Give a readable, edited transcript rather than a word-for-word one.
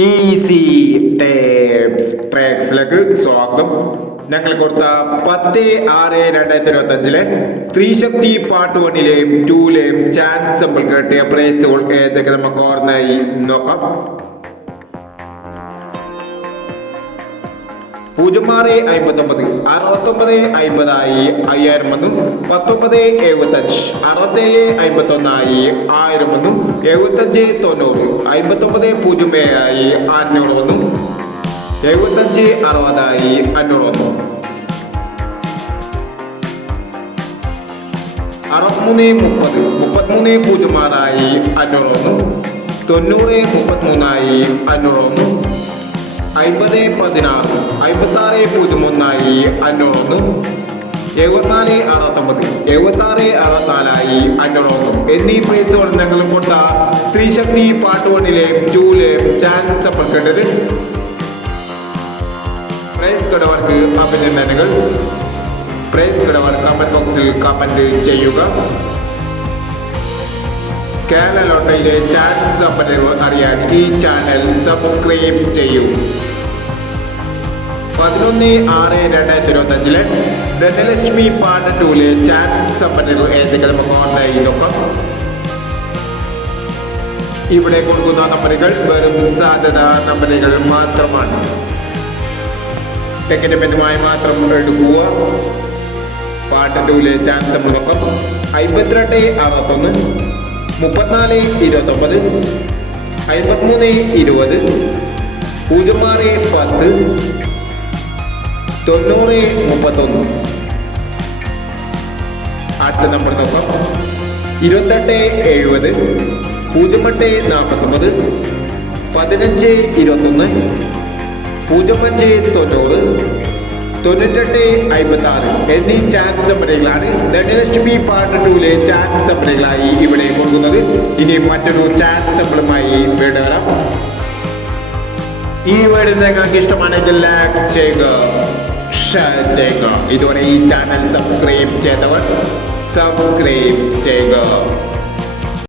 Easy tapes ട്രാക്സിലേക്ക് സ്വാഗതം. ഞങ്ങൾ കൊടുത്ത 10/6/2025 സ്ത്രീശക്തി പാർട്ട് 1ലെയും 2ലെയും ചാൻസ് നമ്മൾ കിട്ടിയ പ്രൈസുകൾ ഏതൊക്കെ നമുക്ക് ഓർമ്മയായി നോക്കാം. 0659 6950 5000 വന്നു. 1975 6751 1000 വന്നു. 7590 5907 500 വന്നു. 7560 500 വന്നു. 6330 3306 500 വന്നു. 9033 500 വന്നു. 5016 5601 500 വന്നു. 7469 7664 500 വന്നു. എന്നീ പ്രൈസുകൾ ഞങ്ങൾ കൊടുത്ത സ്ത്രീശക്തി പാർട്ട് 1ലെയും 2ലെയും ചാൻസ് നമ്മൾ കണ്ടത്. പ്രൈസ് കടവർക്ക് അഭിനന്ദനങ്ങൾ. പ്രൈസ് കടവർ കമന്റ് ബോക്സിൽ കമന്റ് ചെയ്യുക. കേരള ലോട്ടറിയിലെ ചാൻസ് സമ്പന്നർ അറിയാൻ ഈ ചാനൽ സബ്സ്ക്രൈബ് ചെയ്യൂ. 11/6/2025 ധനലക്ഷ്മി പാർട്ട് 2ലെ ചാൻസ് സമ്പന്നർ ഏതൊക്കെ നമുക്ക് ഓൺലൈൻ നോക്കാം. ഇവിടെ കൊടുക്കുന്ന നമ്പറുകൾ വെറും സാധ്യത നമ്പറുകൾ മാത്രമാണ്. ടെക്നിക്കലുമായി മാത്രം എടുക്കുക. പാർട്ട് 2ലെ ചാൻസ് നമ്മൾ നോക്കാം. 5261 3429 5320 0610 9031. അടുത്ത നമ്പർ നോക്കാം. 2870 0849 1521 0590 9856 എന്നീ ചാൻസ് നമ്പറുകളാണ് ധനലക്ഷ്മി പാർട്ട് 2ലെ ചാൻസ് നമ്പറുകളായി ഇവിടെ കൊടുക്കുന്നത്. ഇനി മറ്റൊരു ചാൻസ് നമ്പറുമായി വീണ്ടും വരാം. ഈ വീഡിയോ നിങ്ങൾക്ക് ഇഷ്ടമാണെങ്കിൽ ലൈക്ക് ചെയ്യുക, ഷെയർ ചെയ്യുക. ഇതുവരെ ഈ ചാനൽ സബ്സ്ക്രൈബ് ചെയ്തവർ സബ്സ്ക്രൈബ് ചെയ്യുക.